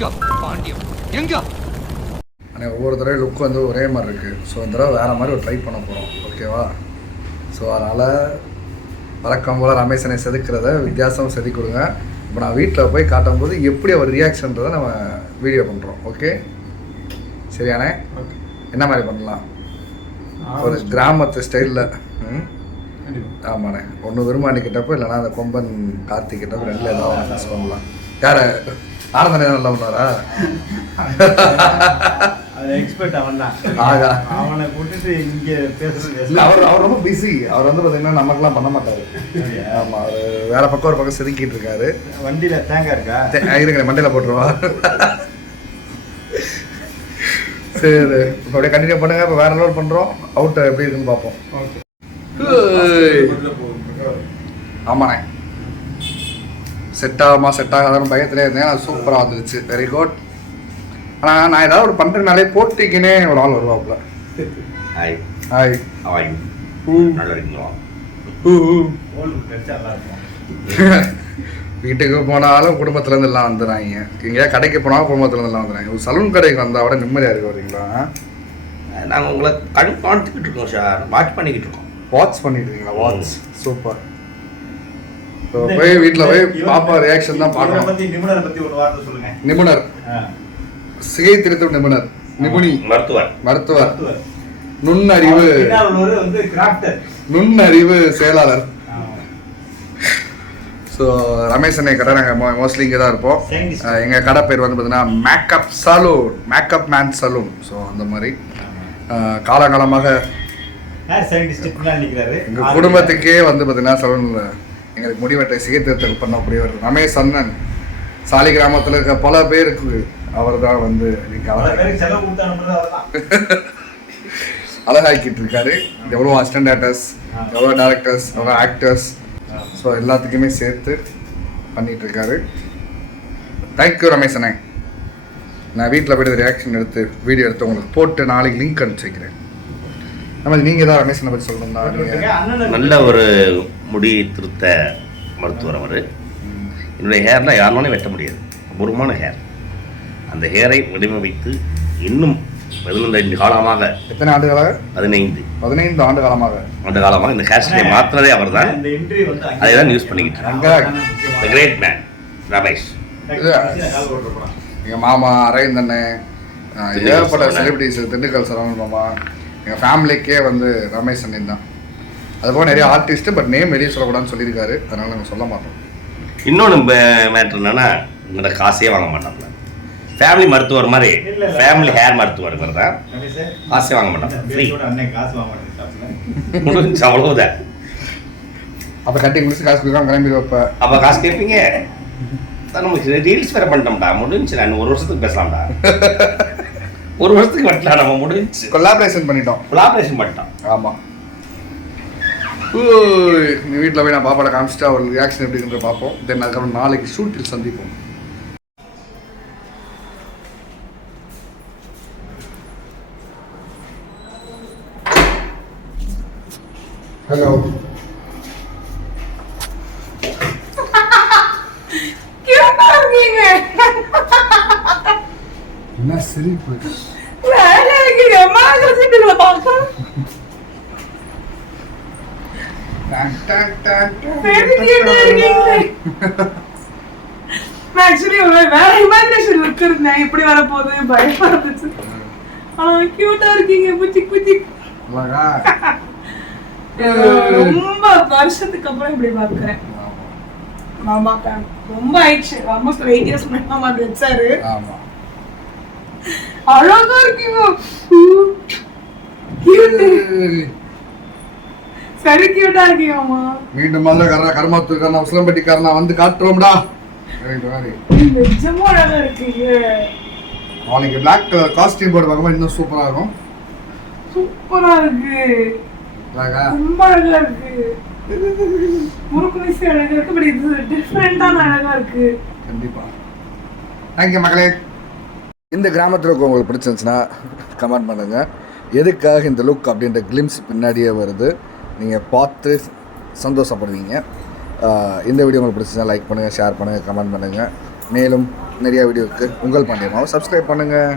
பாண்டியம் எங்க? ஆனால் ஒவ்வொரு தடவை லுக் வந்து ஒரே மாதிரி இருக்குது. ஸோ இந்த தடவை வேறு மாதிரி ஒரு ட்ரை பண்ண போகிறோம். ஓகேவா? ஸோ அதனால் வழக்கம் போல் ரமேஷனை செதுக்கிறத வித்தியாசம் செதுக்கி கொடுங்க. இப்போ நான் வீட்டில் போய் காட்டும்போது எப்படி அவர் ரியாக்ஷன்றதை நம்ம வீடியோ பண்ணுறோம். ஓகே சரியானே? என்ன மாதிரி பண்ணலாம்? ஒரு கிராமத்து ஸ்டைலில். ஆமாண்ணே. ஒன்று விரும்பாண்டி கிட்டப்போ இல்லைனா அந்த கொம்பன் கார்த்திக் கிட்டப்போ ரெண்டில் ஏதாவது மிஸ் பண்ணலாம். யார் ஆனந்தனே நல்லா பண்ணாரா? எக்ஸ்பர்ட் அவன் தான். அவனை கூட்டிட்டு இங்கே பேசுறது. அவர் ரொம்ப பிஸி. அவர் வந்து பார்த்தீங்கன்னா நமக்குலாம் பண்ண மாட்டார். ஆமாம், அவர் வேற பக்கம் ஒரு பக்கம் செதுக்கிட்டு இருக்காரு. வண்டியில் தேங்காய் இருக்கா? இருக்கிற மண்டையில் போட்டுருவா. சரி, இப்போ அப்படியே கண்டினியூ பண்ணுங்க. இப்போ வேற லெவல் பண்ணுறோம். அவுட் எப்படி இருக்குன்னு பார்ப்போம். ஆமாண்ணே, செட் ஆகாமல் செட் ஆகாதான்னு பயத்திலே இருந்தேன். அது சூப்பராக வந்துருச்சு. Very good. ஆனால் நான் ஏதாவது ஒரு பண்ணுறதுனாலே போட்டிக்குன்னே ஒரு ஆள் வருவாப்புல. ஹாய் ஹாய் ஹாய் நல்லா இருக்கீங்களா? வீட்டுக்கு போனாலும் குடும்பத்துலேருந்து எல்லாம் வந்துடுறாங்க. எங்கேயா கடைக்கு போனாலும் குடும்பத்துலேருந்து எல்லாம் வந்துடுறாங்க. ஒரு சலூன் கடைக்கு வந்தால் விட நிம்மதியாக இருக்க வரீங்களா? நாங்கள் உங்களை கண் பார்த்துக்கிட்டு இருக்கோம் சார். வாட்ச் பண்ணிக்கிட்டு இருக்கோம். வாட்ச் பண்ணிட்டு இருக்கீங்களா? Watch super. ஸோ போய் வீட்டில் போய் பாப்பா ரியாக்ஷன் தான் பார்க்கணும். நிபுணரை பற்றி ஒரு வார்த்தை சொல்லுங்க. நிபுணர், சிகை திருத்தும் நிபுணர், நிபுணி, மருத்துவர், நுண்ணறிவு நுண்ணறிவு செயலாளர். ஸோ ரமேஷனை கடை நாங்கள் மோஸ்ட்லி இங்கே தான் இருப்போம். எங்கள் கடை பேர் வந்து பார்த்தீங்கன்னா makeup salon, makeup man salon. So அந்த மாதிரி காலகாலமாக எங்கள் குடும்பத்துக்கே வந்து பார்த்தீங்கன்னா சலூனில் எங்களுக்கு முடிவெட்டை சிகை திருத்தல் பண்ணக்கூடியவர் ரமேஷ் அண்ணன். சாலி கிராமத்தில் இருக்க பல பேருக்கு அவர் தான் வந்து அழகாக்கிட்டு இருக்காரு. எவ்வளோ அசிஸ்டன்ட் டேரக்டர்ஸ், எவ்வளோ டேரக்டர்ஸ், எவ்வளோ ஆக்டர்ஸ், ஸோ எல்லாத்துக்குமே சேர்த்து பண்ணிட்டு இருக்காரு. தேங்க்யூ ரமேஷ் அண்ணே. நான் வீட்டில் போய்ட்டு ரியாக்ஷன் எடுத்து வீடியோ எடுத்து உங்களுக்கு போட்டு நாளைக்கு லிங்க் அனுப்பிச்சு வைக்கிறேன். நம்ம நீங்கள் தான் ரமேஷனை பற்றி சொல்லணும்னா நல்ல ஒரு முடி திருத்த மருத்துவர் அவர். என்னுடைய ஹேர்லாம் யாருனாலும் வெட்ட முடியாது. அபூர்வமான ஹேர். அந்த ஹேரை வடிவமைத்து இன்னும் 15 காலமாக. எத்தனை ஆண்டுகளாக? 15 ஆண்டு காலமாக இந்த ஹேர் ஸ்டைலை மாற்றினதே அவர் தான். அதை தான் யூஸ் பண்ணிக்கிட்டு இருக்காங்க. Great man Ramesh. எங்கள் மாமா அரவிந்தண்ணே, ஏகப்பட்ட செலிபிரிட்டிஸ், திண்டுக்கல் சரவணன் மாமா, எங்கள் ஃபேமிலிக்கே வந்து ரமேஷ் அண்ணன் தான். அதுபோல் நிறைய ஆர்டிஸ்ட்டு, பட் நேம் வெளியே சொல்லக்கூடாதுன்னு சொல்லியிருக்காரு. அதனால் நாங்கள் சொல்ல மாட்டோம். இன்னொன்று மேட்ரு என்னன்னா, எங்கள்கிட்ட காசே வாங்க மாட்டாப்புல. ஃபேமிலி மருத்துவர் மாதிரி, ஃபேமிலி ஹேர் மருத்துவர் தான். காசே வாங்க மாட்டாங்க. ஃப்ரீ. முடிஞ்சு அவ்வளோதான். அப்போ கட்டி முடிச்சு காசு கொடுக்காம கிளம்பி வைப்பேன். அப்போ காசு கேட்பீங்க. நமக்கு ரீல்ஸ் வேறு பண்ணிட்டோம்டா. முடிஞ்சு நான் 1 வருஷத்துக்கு பேசலாம்டா. 1 வருஷத்துக்கு வெட்டலாம். நம்ம முடிஞ்சு கொலாபரேஷன் பண்ணிட்டோம். ஆமாம். வீட்டில் போய் நான் பாப்பாட காமிச்சிட்டு அவர் ரியாக்ஷன் எப்படின்ற பார்ப்போம். தென் அதுக்கப்புறம் நாளைக்கு ஷூட்டில் சந்திப்போம். ஹலோ. என்ன சிரிப்பு? எப்படி வரப்போகுது பயமா இருந்துச்சு. கியூட்டா இருக்கீங்க. புச்சி புச்சி. ரொம்ப வருஷத்துக்கு அப்புறம் இப்படி பாக்குறேன். மாமா ரொம்ப ஆயிடுச்சு. ஆல்மோஸ்ட் 8 இயர்ஸ் மாமா வச்சாரு. அழகா இருக்கீங்க. சரி கியூட்டா இருக்கீங்க மாமா. மீண்டும் மதுரை கர்மாத்தூர்காரனா உசிலம்பட்டிக்காரனா வந்து காட்டுறோம்டா. நிஜமா அழகா இருக்கீங்க. நாளைக்கு பிளாக் கலர் காஸ்டியூம் போட்டு பார்க்கும்போது இன்னும் சூப்பரா இருக்கும். சூப்பரா இருக்கு. ரொம்ப அழகா இருக்கு. முறுக்கு மீசை அழகா இருக்கு. பட் இது டிஃபரெண்டான அழகா இருக்கு. கண்டிப்பா. தேங்க்யூ மகளே. இந்த கிராமத்தில் உங்களுக்கு பிடிச்சிருந்துச்சுன்னா கமெண்ட் பண்ணுங்கள். எதுக்காக இந்த லுக் அப்படின்ற கிளிம்ஸ் பின்னாடியே வருது, நீங்கள் பார்த்து சந்தோஷப்படுவீங்க. இந்த வீடியோ உங்களுக்கு பிடிச்சிருந்தா லைக் பண்ணுங்கள், ஷேர் பண்ணுங்கள், கமெண்ட் பண்ணுங்கள். மேலும் நிறையா வீடியோவுக்கு உங்கள் பாண்டியமாவை சப்ஸ்கிரைப் பண்ணுங்கள்.